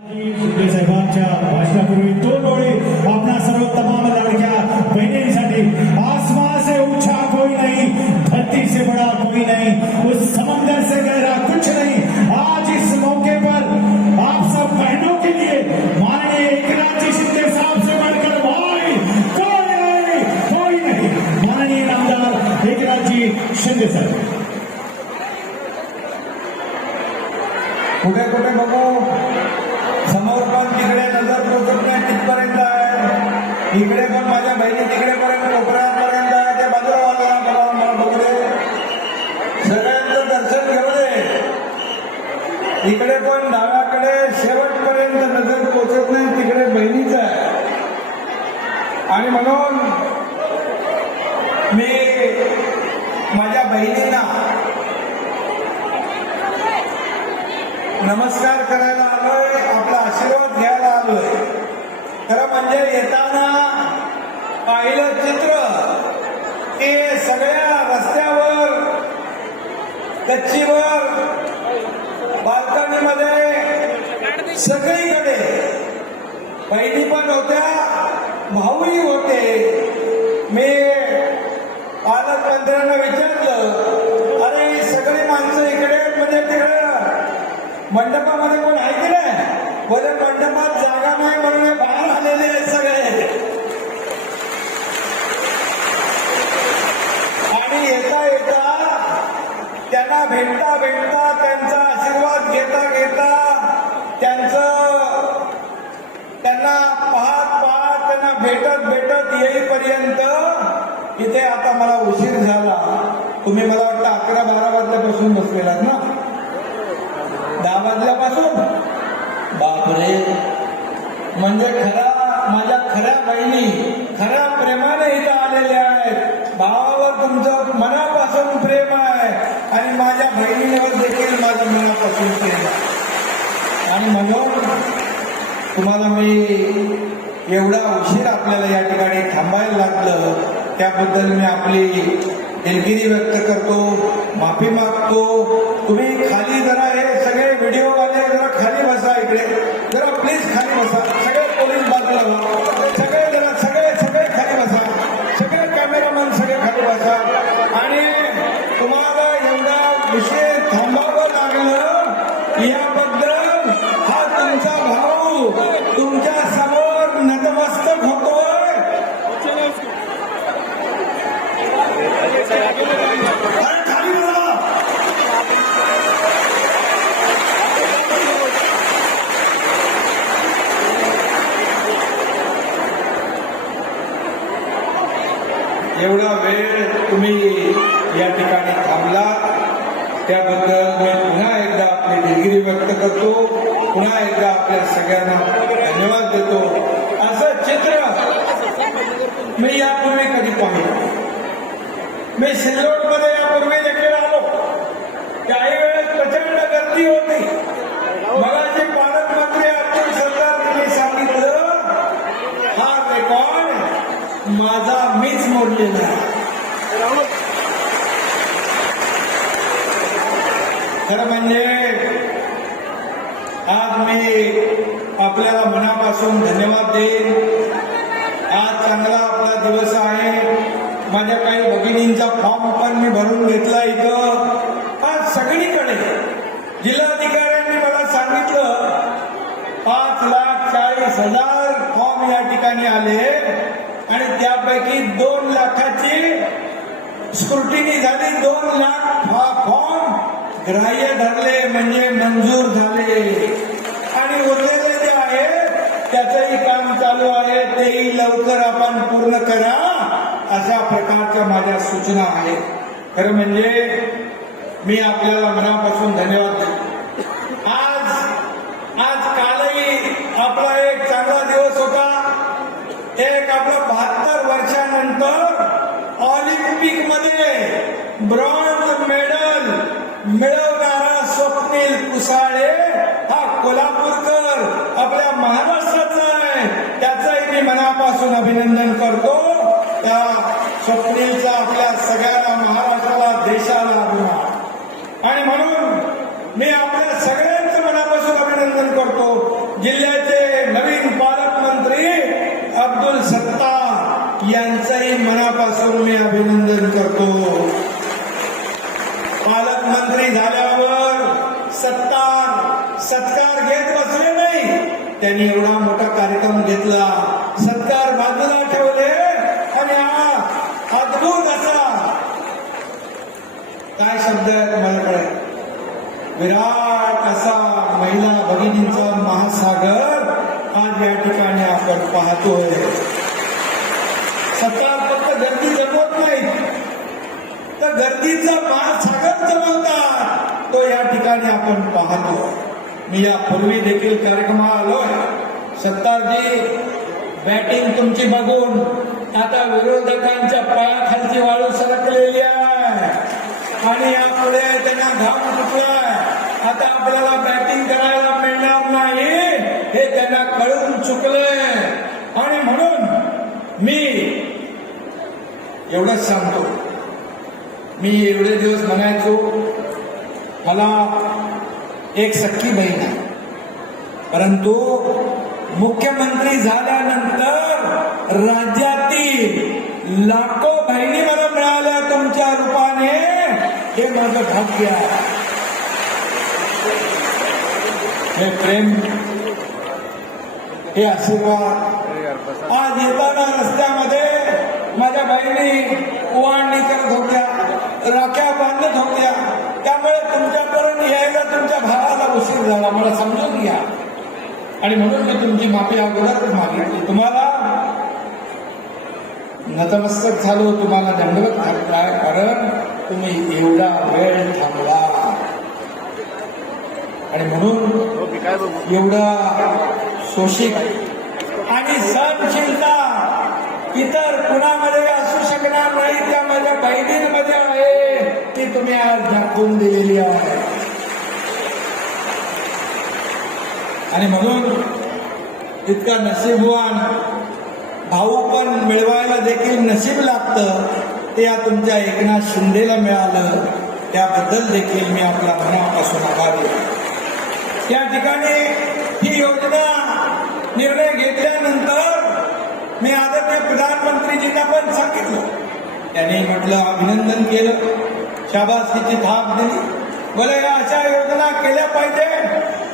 शिंदे साहेबांच्या भाषणापूर्वी दोन ओळी आपणा सर्व तमाम लड़क्या बहिणींसाठी आसमान से ऊंचा कोई नहीं धरती से बड़ा कोई नहीं उस समंदर से गहरा कुछ नहीं आज इस मौके पर आप सब बहनों के लिए माननीय एकनाथ जी शिंदे साहब से बढ़कर भाई कोई नहीं कोई नहीं माननीय आमदार एकनाथ जी शिंदे साहेब कुठे कुठे बघू बहिणी तिकडे पर्यंत कोपऱ्यापर्यंत आहे ते बाजूला वाजवा मला मला सगळ्यांचं दर्शन घेऊ दे. इकडे पण डाव्याकडे शेवटपर्यंत नजर पोचत नाही तिकडे बहिणीच आहे. आणि म्हणून मी माझ्या बहिणींना नमस्कार करायला आलोय आपला आशीर्वाद घ्यायला आलोय खरं म्हणजे येताना चित्र ते सगळ्या रस्त्यावर कच्चीवर बाल्कनीमध्ये सगळीकडे. बहिणी पण होत्या भाऊही होते. मी पालकमंत्र्यांना विचारलं अरे ही सगळी माणसं इकडे म्हणजे तिकडे मंडपामध्ये कोण आहे की नाही? बोले मंडपात जागा नाही म्हणून बाहेर आलेले आहेत सगळे. आणि येता येता त्यांना भेटता भेटता त्यांचा आशीर्वाद घेता घेता त्यांचं त्यांना पाहत पाहत त्यांना भेटत भेटत येईपर्यंत इथे आता मला उशीर झाला. तुम्ही मला वाटतं अकरा बारा वाजल्यापासून बसलेलात ना? दहा वाजल्यापासून? बापरे. म्हणजे खरा माझ्या खऱ्या बहिणी खऱ्या प्रेमाने इथं आलेल्या आहेत. भावावर तुमचं मनापासून प्रेम आहे. आणि माझ्या बहिणीवर देखील माझं मनापासून प्रेम आहे. आणि म्हणून तुम्हाला मी एवढा उशीर आपल्याला या ठिकाणी थांबायला लागलं. त्याबद्दल मी आपली दिलगिरी व्यक्त करतो. माफी मागतो. तुम्ही खाली जरा हे सगळे व्हिडिओवाले जरा खाली बसा इकडे. जरा प्लीज खाली बसा. दिलगिरी व्यक्त करतो. पुन्हा एकदा आपल्या सगळ्यांना धन्यवाद देतो. असं चित्र मी यापूर्वी कधी पाहिलं मी सिल्लोडमध्ये यापूर्वी देखील आलो. काही वेळेस प्रचंड गर्दी होती. मला जे पालकमंत्री अब्दुल सरदार यांनी सांगितलं हा रेकॉर्ड माझा मीच मोडलेला आहे खरं म्हणजे आज मी आपल्याला मनापासून धन्यवाद देईन. आज चांगला आपला दिवस आहे. माझ्या काही भगिनींचा फॉर्म पण मी भरून घेतला इथं. आज सगळीकडे जिल्हाधिकाऱ्यांनी मला सांगितलं पाच लाख चाळीस हजार फॉर्म या ठिकाणी आले आणि त्यापैकी दोन लाखाची स्क्रुटिनी झाली. दोन लाख फॉर्म ग्राह्य धरले म्हणजे मंजूर झाले. करा अशा प्रकारच्या माझ्या सूचना आहेत. खरं म्हणजे मी आपल्याला मनापासून धन्यवाद देतो. आज आज कालही आपला एक चांगला दिवस होता. एक आपलं बहात्तर वर्षानंतर ऑलिम्पिकमध्ये ब्रॉन्झ मेडल मिळवणारा स्वप्नील कुसाळे हा कोल्हापूरकर. मनापासून अभिनंदन करतो. त्या स्वप्नीलचा आपल्या सगळ्यांना महाराष्ट्राला देशाला अभिमान. आणि म्हणून मी आपल्या सगळ्यांचं मनापासून अभिनंदन करतो. जिल्ह्याचे नवीन पालकमंत्री अब्दुल सत्ता यांचंही मनापासून मी अभिनंदन करतो. पालकमंत्री झाल्यावर सत्ता सत्कार घेत बसले नाही. त्यांनी एवढा मोठा कार्यक्रम घेतला. पाहतोय. सत्ता फक्त गर्दी जमवत नाही. तर गर्दीचा सागर जमवतात. तो या ठिकाणी आपण पाहतो. मी यापूर्वी देखील कार्यक्रमाला आलोय. सत्तारजी बॅटिंग तुमची बघून आता विरोधकांच्या पायाखालची वाळू सरकलेली आहे. आणि यापुढे त्यांना घाम फुटलाय. आता आपल्याला बॅटिंग करायला मिळणार नाही. हे त्यांना कळून चुकलंय. आणि म्हणून मी एवढंच सांगतो. मी एवढे दिवस म्हणायचो मला एक सख्खी बहीण आहे. परंतु मुख्यमंत्री झाल्यानंतर राज्यातील लाखो बहिणी मला मिळाल्या तुमच्या रूपाने. हे माझं भाग्य आहे. हे प्रेम हे आशीर्वाद आज येताना रस्त्यामध्ये माझ्या बहिणी ओवाळणी करत होत्या राख्या बांधत होत्या त्यामुळे तुमच्यापर्यंत यायला तुमच्या भावाला उशीर झाला. मला समजून घ्या. आणि म्हणून मी तुमची माफी अगोदर मागितली. तुम्हाला नतमस्तक झालो तुम्हाला दंडवत घालताय कारण तुम्ही एवढा वेळ थांबला. आणि म्हणून एवढा शोषित आणि सहनशीलता इतर कुणामध्ये असू शकणार नाही त्या माझ्या बहिणींमध्ये आहे ती तुम्ही आज दाखवून दिलेली आहे. आणि म्हणून इतका नशीबवान भाऊ पण मिळवायला देखील नशीब लागतं ते या तुमच्या एकनाथ शिंदेला मिळालं. त्याबद्दल देखील मी आपला मनापासून आभारी या त्या ठिकाणी ही योजना निर्णय घेतल्यानंतर मी आदरणीय प्रधानमंत्रीजींना पण सांगितलं. त्यांनी म्हटलं अभिनंदन केलं. शाबासकीची थाप दिली. बोले या अशा योजना केल्या पाहिजे.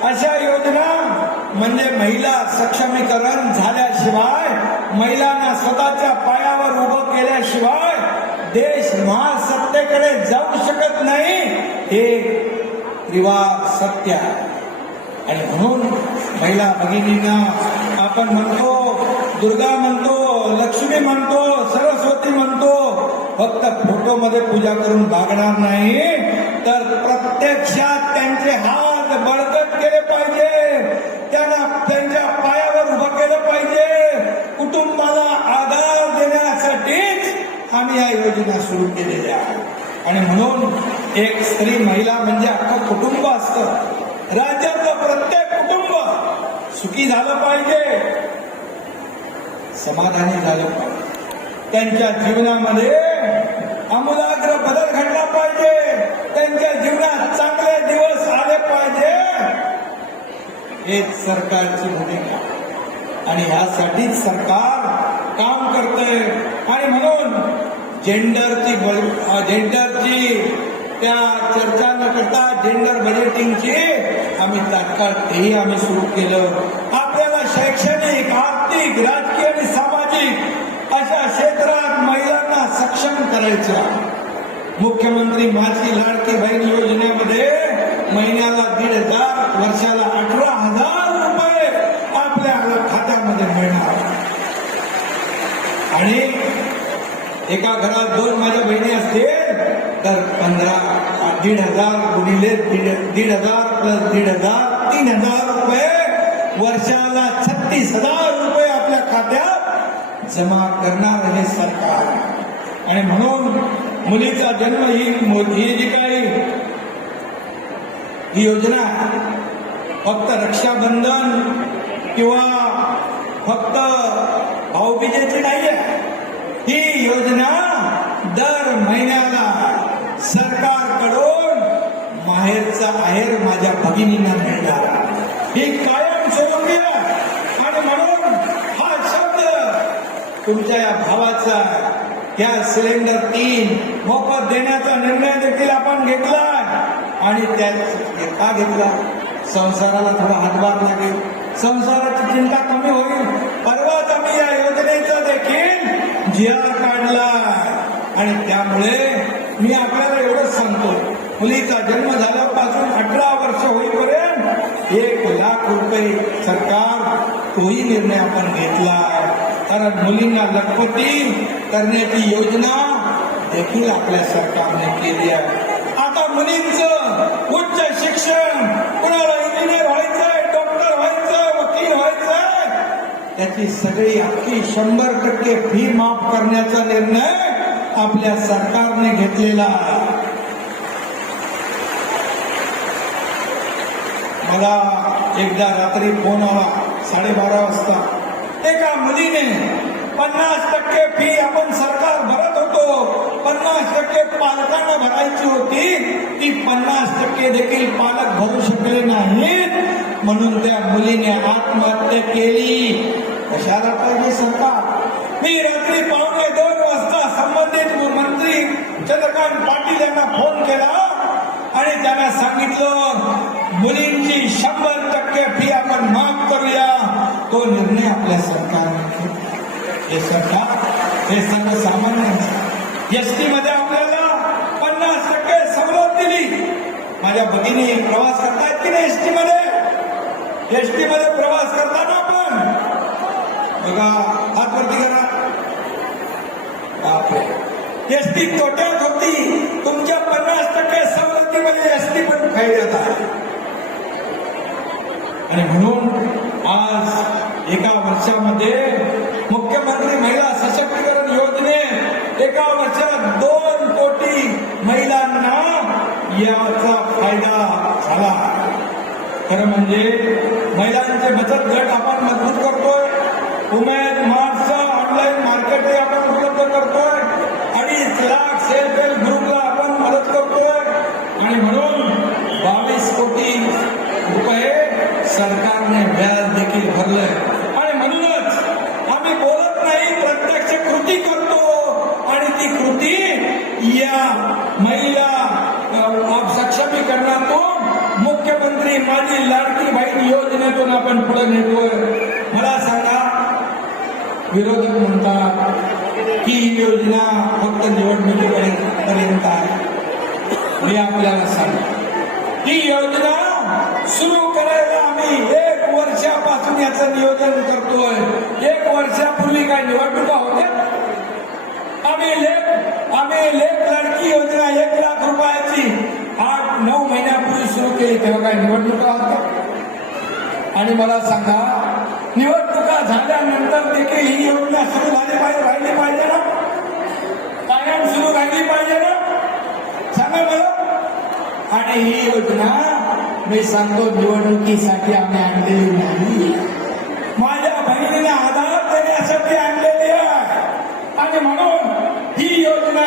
अशा योजना म्हणजे महिला सक्षमीकरण झाल्याशिवाय महिलांना स्वतःच्या पायावर उभं केल्याशिवाय देश महासत्तेकडे जाऊ शकत नाही. हे रिवाज सत्य आहे. आणि म्हणून महिला भगिनींना आपण म्हणतो दुर्गा म्हणतो लक्ष्मी म्हणतो सरस्वती म्हणतो फक्त फोटोमध्ये पूजा करून भागणार नाही तर प्रत्यक्षात त्यांचे हात बळकट केले पाहिजे. त्यांना त्यांच्या पायावर उभं केलं पाहिजे. कुटुंबाला आधार देण्यासाठीच आम्ही या योजना सुरू केलेल्या आहेत. आणि म्हणून एक स्त्री महिला म्हणजे अख्खं कुटुंब असतं. राज्यातलं सुखी झालं पाहिजे. समाधानी झालं पाहिजे. त्यांच्या जीवनामध्ये आमूलाग्र बदल घडला पाहिजे. त्यांच्या जीवनात चांगले दिवस आले पाहिजे. हेच सरकारची भूमिका. आणि ह्यासाठीच सरकार काम करतंय. आणि म्हणून जेंडरची जेंडरची त्या चर्चा न करता जेंडर बजेटिंगची आम्ही तात्काळ तेही आम्ही सुरू केलं. आपल्याला शैक्षणिक आर्थिक राजकीय आणि सामाजिक अशा क्षेत्रात महिलांना सक्षम करायचं. मुख्यमंत्री माझी लाडकी बहीण योजनेमध्ये महिन्याला दीड हजार वर्षाला अठरा हजार रुपये आपल्या खात्यामध्ये मिळणार. आणि एका घरात दोन माझ्या बहिणी असतील तर पंधरा दीड हजार गुणिले दीड दीड हजार प्लस दीड हजार तीन हजार रुपये. वर्षाला छत्तीस हजार रुपये आपल्या खात्यात जमा करणार हे सरकार. आणि म्हणून मुलीचा जन्म ही मो- जी काही ही योजना फक्त रक्षाबंधन किंवा फक्त भाऊबीजेची नाही आहे ही योजना दर महिन्याला सरकारकडून माहेरचा आहेर माझ्या भगिनींना मिळणार ही कायम स्वरूपी आणि म्हणून हा शब्द तुमच्या या भावाचा गॅस सिलेंडर तीन मोफत देण्याचा निर्णय देखील आपण घेतला आणि त्यात का घेतला. संसाराला थोडा हातभार लागेल. संसाराची चिंता कमी होईल. परवाच आम्ही या योजनेचा देखील जी आर काढला आणि त्यामुळे मी आपल्याला एवढंच सांगतो. मुलीचा जन्म झाल्यापासून अठरा वर्ष होईपर्यंत एक लाख रुपये सरकार तोही निर्णय आपण घेतला कारण मुलींना लखपती करण्याची योजना देखील आपल्या सरकारने केली आहे. आता मुलींचं उच्च शिक्षण कुणाला इंजिनियर व्हायचंय डॉक्टर व्हायचं वकील व्हायचंय त्याची सगळी अख्खी शंभर टक्के फी माफ करण्याचा निर्णय आपल्या सरकारने घेतलेला आहे. मला एकदा रात्री फोन आला साडेबारा वाजता. एका मुलीने पन्नास टक्के फी आपण सरकार भरत होतो. पन्नास टक्के पालकांना भरायची होती. ती पन्नास टक्के देखील पालक भरू शकले नाहीत. म्हणून त्या मुलीने आत्महत्या केली. कशाला पाहिजे सरकार? मी रात्री पावणे दोन वाजता संबंधित मंत्री चंद्रकांत पाटील यांना फोन केला आणि त्यांना सांगितलं मुलींची शंभर टक्के फी आपण माफ करूया. तो निर्णय आपल्या सरकारने हे सरकार हे सर्वसामान्य एस टी मध्ये आपल्याला पन्नास टक्के सवलत दिली. माझ्या भगिनी प्रवास करतायत की नाही एस टी मध्ये? एस टी मध्ये प्रवास करताना आपण बघा हात वरती करा. एस टी तोट्यात होती. तुमच्या पन्नास टक्के सवलतीमध्ये म्हणजे एस टी पण फायद्यात आहे. आणि म्हणून आज एका वर्षामध्ये मुख्यमंत्री महिला सशक्तीकरण योजनेत एका वर्षात दोन कोटी महिलांना याचा फायदा झाला. खरं म्हणजे महिलांचे बचत गट आपण मजबूत करतोय. उमेद मार्चचं ऑनलाईन मार्केट आपण उपलब्ध करतोय. चिराग सेल्फ हेल्प ग्रुपला आपण मदत करतोय. आणि म्हणून बावीस कोटी रुपये सरकारने व्याज देखील भरलंय. आणि म्हणूनच आम्ही बोलत नाही प्रत्यक्ष कृती करतो. आणि ती कृती या महिला सक्षमीकरणातून मुख्यमंत्री माझी लाडकी बहीण योजनेतून आपण पुढे नेतोय. मला सांगा विरोधक म्हणतात ही योजना फक्त निवडणुकीपर्यंत आहे. मी आपल्याला सांगतो. ही योजना सुरू करायला आम्ही एक वर्षापासून याचं नियोजन करतोय. एक वर्षापूर्वी काय निवडणुका होत्या? आम्ही लेख आम्ही लेख लडकी योजना एक लाख रुपयाची आठ नऊ महिन्यापूर्वी सुरू केली तेव्हा काय निवडणुका होत्या? आणि मला सांगा निवडणूक झाल्यानंतर देखील ही योजना सुरू झाली पाहिजे राहिली पाहिजे ना? कायम सुरू राहिली पाहिजे ना? सांगा मला आणि ही योजना मी सांगतो निवडणुकीसाठी आम्ही आणलेली नाही. माझ्या बहिणीला आधार देण्यासाठी आणलेली आहे. आणि म्हणून ही योजना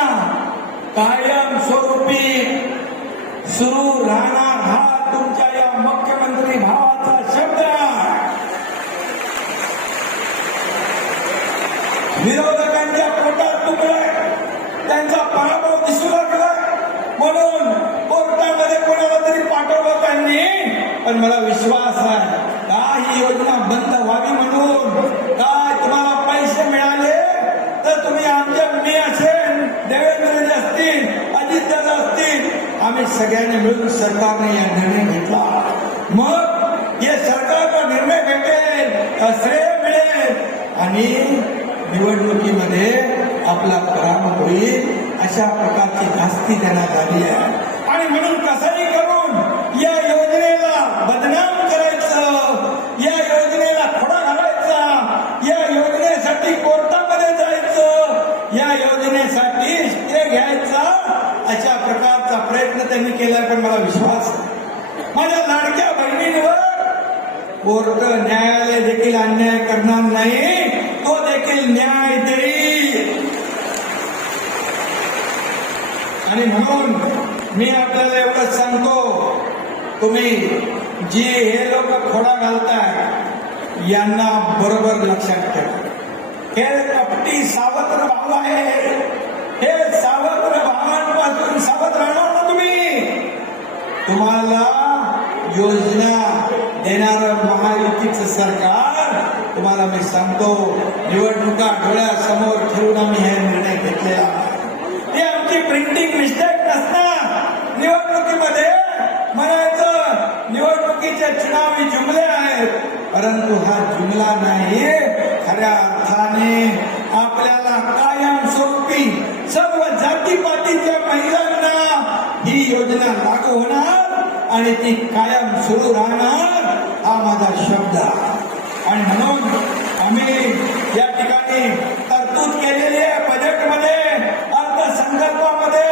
कायम स्वरूपी सुरू राहणार हा तुमच्या या मुख्यमंत्री भावाचा शब्द आहे विरोधकांच्या पोटात तुकडे त्यांचा पराभव दिसू लागला म्हणून कोर्टामध्ये कोणाला तरी पाठवलं त्यांनी. पण मला विश्वास आहे का ही योजना बंद व्हावी म्हणून? काय तुम्हाला पैसे मिळाले? तर तुम्ही आमच्या मी असेल देवेंद्र असतील अजित असतील आम्ही सगळ्यांनी मिळून सरकारने या निर्णय घेतला. मग हे सरकारचा निर्णय भेटेल श्रेय मिळेल? आणि निवडणुकीमध्ये आपला पराभव होईल अशा प्रकारची धास्ती देण्यात आली आहे आणि म्हणून कसंही करून या योजनेला बदनाम करायचं या योजनेला खोडा घालायचा या योजनेसाठी कोर्टामध्ये जायचं या योजनेसाठी स्टे घ्यायचा अशा प्रकारचा प्रयत्न त्यांनी केला पण मला विश्वास आहे. माझ्या लाडक्या बहिणींवर कोर्ट न्यायालय देखील अन्याय करणार नाही देखील न्याय देईल आणि म्हणून मी आपल्याला एवढंच सांगतो तुम्ही जे हे लोक खोडा घालताय यांना बरोबर लक्षात ठेवा. हे कपटी सावत्र भाव आहे. हे सावत्र भावांपासून सावध राहणार ना तुम्ही? तुम्हाला योजना देणारं महायुतीचं सरकार तुम्हाला मी सांगतो निवडणुका डोळ्यासमोर ठेवून आम्ही हे निर्णय घेतलेला ते आमची प्रिंटिंग मिस्टेक नसणार. निवडणुकीमध्ये म्हणायचं निवडणुकीचे चुनावी जुमले आहेत. परंतु हा जुमला नाही. खऱ्या अर्थाने आपल्याला कायमस्वरूपी सर्व जातीपातीच्या महिलांना ही योजना लागू होणार आणि ती कायम सुरू राहणार हा माझा शब्द आहे. आणि म्हणून आम्ही या ठिकाणी तरतूद केलेली आहे. बजेटमध्ये अर्थसंकल्पामध्ये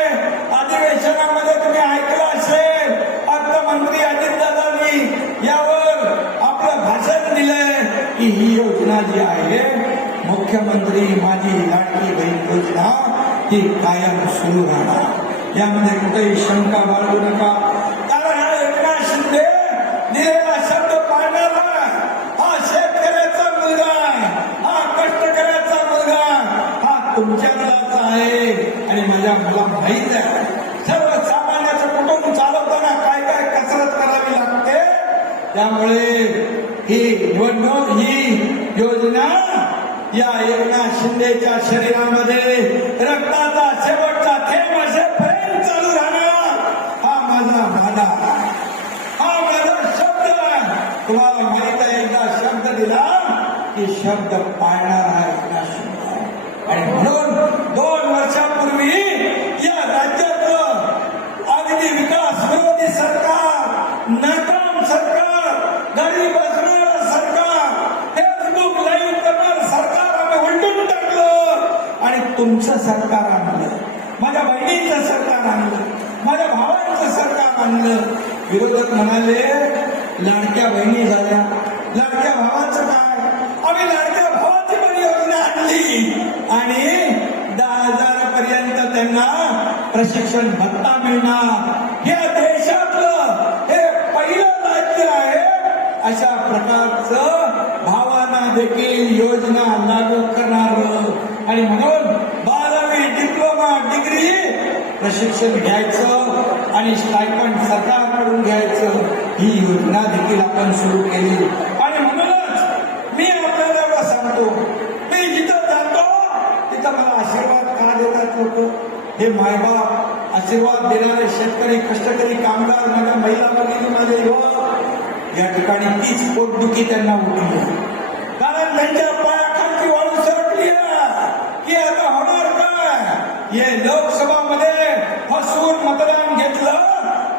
अधिवेशनामध्ये तुम्ही ऐकलं असेल अर्थमंत्री अजितदादांनी यावर आपलं भाषण दिलंय की ही योजना जी आहे मुख्यमंत्री माझी लाडकी बहीण योजना ती कायम सुरू राहणार. यामध्ये कुठेही शंका बाळगू नका कारण हा एकनाथ शिंदे दिलेला शब्द पाळणारा हा शेतकऱ्याचा मुलगा आहे हा कष्टकऱ्याचा मुलगा आहे. हा तुमच्यातलाच आहे आणि माझ्या मला माहीत आहे. सर्वसामान्याचं कुटुंब चालवताना काय काय कसरत करावी लागते? त्यामुळे ही निवडणूक ही योजना या एकनाथ शिंदेच्या शरीरामध्ये रक्ताचा शेवटचा थेंब असेपर्यंत चालू राहणार. हा माझा वादा हा माझा शब्द तुम्हाला माहीत आहे एकदा शब्द दिला की शब्द पाळणार आहे एकनाथ शिंदे आणि म्हणून दोन वर्षापूर्वी या राज्यातलं अगदी विकास विरोधी सरकार नाकाम सरकार गरीब असणारं सरकार फेसबुक लाईव्ह करणारं सरकार आम्ही उलटून टाकलं आणि तुमचं सरकार आणलं. माझ्या बहिणीचं सरकार आणलं. माझ्या भावांचं सरकार आणलं. विरोधक म्हणाले लाडक्या बहिणी झाल्या. लाडक्या भावाचं काय? आम्ही लाडक्या भावाची पण योजना आणली. आणि दहा हजार पर्यंत त्यांना प्रशिक्षण भत्ता मिळणार. या देशातलं हे पहिलं राज्य आहे. अशा प्रकारचं भावांना देखील योजना लागू करणार. आणि म्हणून प्रशिक्षण घ्यायचं आणि स्टायपंड सरकारकडून घ्यायचं ही योजना देखील आपण सुरू केली. आणि म्हणूनच मी आपल्याला एवढं सांगतो मी जिथं जातो तिथं मला आशीर्वाद का देतात लोक. हे मायबाप आशीर्वाद देणारे शेतकरी कष्टकरी कामगार माझ्या महिला भगिनी माझे युवक या ठिकाणी तीच पोटदुखी त्यांना उठली. कारण त्यांच्या पायाखालची वाळू सरकली की आता होणार काय हे लोकसभामध्ये फसवून मतदान घेतलं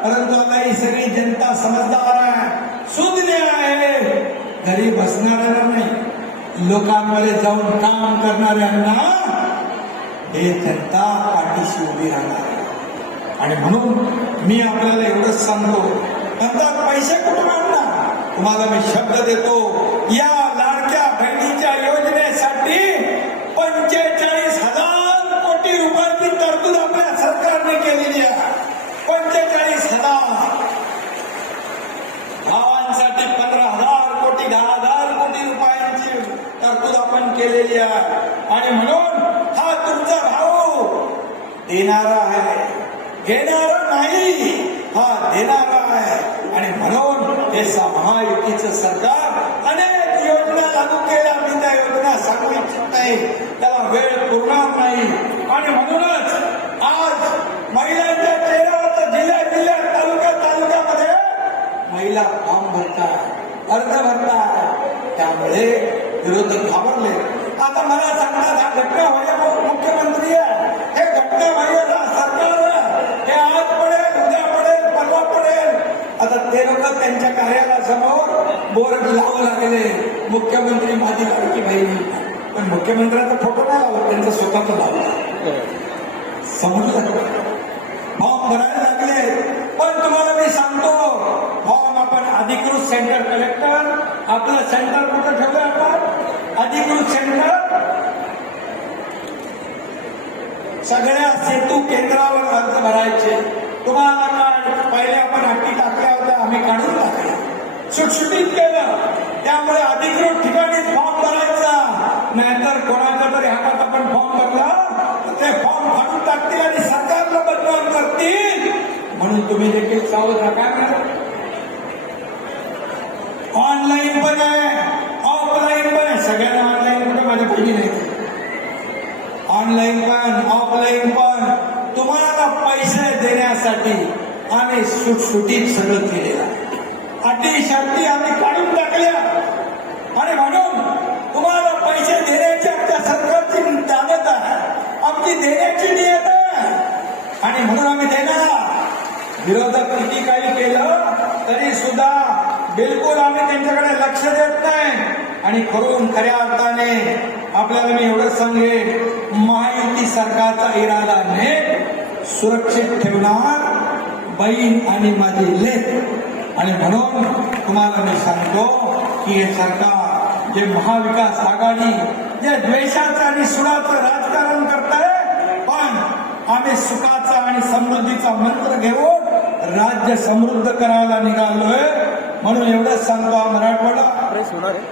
परंतु आता ही सगळी जनता समजदार आहे. सुज्ञ आहे. घरी बसणाऱ्यांना नाही. लोकांमध्ये जाऊन काम करणाऱ्यांना हे जनता पाठीशी उभी राहणार आहे. आणि म्हणून मी आपल्याला एवढंच सांगतो म्हणतात पैसे कुठून आणणार? तुम्हाला मी शब्द देतो या तरतूद आपण केलेली आहे. आणि म्हणून हा तुमचा भाऊ देणारा आहे. घेणारा नाही हा देणारा आहे. आणि म्हणून हे महायुतीचं सरकार अनेक योजना लागू केल्या. मी त्या योजना सांगू इच्छित नाही. त्याला वेळ पुरणार नाही. आणि म्हणूनच आज महिलांच्या चेहऱ्यावर जिल्ह्या जिल्ह्यात तालुक्या तालुक्यामध्ये महिला फॉर्म भरतात अर्ज भरतात. त्यामुळे विरोधक घाबरले. आता मला सांगतात हा घटना व्हायला मुख्यमंत्री आहे? हे घटना म्हणजे व्हायला सरकार हे आज पडेल उद्या पडेल परवा पडेल. आता ते लोक त्यांच्या कार्यालयासमोर बोर्ड लावू लागले. मुख्यमंत्री माझी लाडकी बहिणी. पण मुख्यमंत्र्यांचा फोटो नाही लावला त्यांचा स्वतःचा लावला समजलं फॉर्म भरायला लागले. पण तुम्हाला मी सांगतो फॉर्म आपण अधिकृत सेंटर कलेक्टर आपलं सेंटर कुठं ठेवलं आपण? अधिकृत सेंटर सगळ्या सेतू केंद्रावर अर्ज भरायचे. तुम्हाला काय? पहिले आपण हट्टी टाकल्या होत्या आम्ही काढून टाकल्या. सुटसुटीत केलं. त्यामुळे अधिकृत ठिकाणी फॉर्म भरायचा. नाहीतर कोणाच्या तरी हातात आपण फॉर्म भरला तर ते फॉर्म फाडून टाकतील आणि सरकारला बदनाम करतील. म्हणून तुम्ही देखील सावध नका काय म्हणाल? ऑनलाईन पण आहे ऑफलाईन पण आहे सगळ्यांना ऑनलाईन कुठे माझ्या बहिणी नाही ऑनलाईन पण ऑफलाईन पण तुम्हाला पैसे देण्यासाठी आम्ही सुटसुटीत सगळं केलेलं आहे. अटी शर्ती आम्ही काढून टाकल्या. आणि म्हणून तुम्हाला पैसे देण्याची आमच्या सरकारची दादत आहे. आमची देण्याची नियत आहे. आणि म्हणून आम्ही देणार विरोधक किती काही केलं तरी सुद्धा बिलकुल आम्ही त्यांच्याकडे लक्ष देत नाही. आणि करून खऱ्या अर्थाने आपल्याला मी एवढं सांगेन महायुती सरकारचा इरादा ने सुरक्षित ठेवणार बहीण आणि माझी लेख. आणि म्हणून तुम्हाला मी सांगतो की हे सरकार जे महाविकास आघाडी जे द्वेषाचं आणि सुडाचं राजकारण करत आहे पण आम्ही सुखाचा आणि समृद्धीचा मंत्र घेऊन राज्य समृद्ध करायला निघालोय. म्हणून एवढंच सांगतो हा मराठवाडा.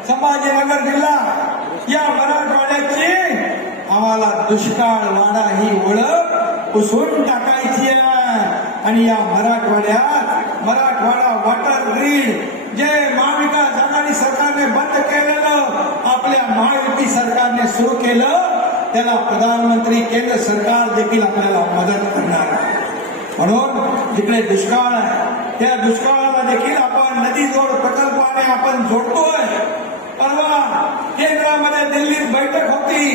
संभाजीनगर जिल्हा या मराठवाड्याची आम्हाला दुष्काळ वाडा ही ओळख पुसून टाकायची आहे. आणि या मराठवाड्यात मराठवाडा वॉटर ग्रीड जे महाविकास आघाडी सरकारने बंद केलेलं आपल्या महायुती सरकारने सुरू केलं त्याला प्रधानमंत्री केंद्र सरकार देखील आपल्याला मदत करणार आहे म्हणून जिकडे दुष्काळ आहे त्या दुष्काळाला देखील आपण नदी जोड प्रकल्पाने आपण जोडतोय परवा केंद्रामध्ये दिल्लीत बैठक होती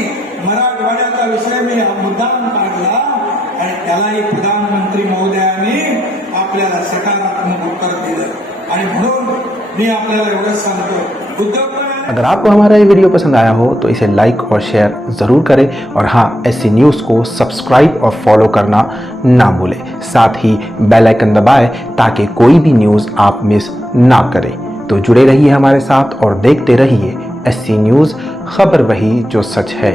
मराठवाड्याचा विषय मी हा मुद्दाम काढला आणि त्यालाही प्रधानमंत्री महोदयाने आपल्याला सकारात्मक उत्तर दिलं आणि म्हणून मी आपल्याला एवढंच सांगतो उद्धव पण अगर आपको हमारा ये वीडियो पसंद आया हो तो इसे लाइक और शेयर ज़रूर करें और हाँ ऐसी न्यूज़ को सब्सक्राइब और फॉलो करना ना भूलें साथ ही बेल आइकन दबाएं ताकि कोई भी न्यूज़ आप मिस ना करें तो जुड़े रहिए हमारे साथ और देखते रहिए एस न्यूज़ खबर वही जो सच है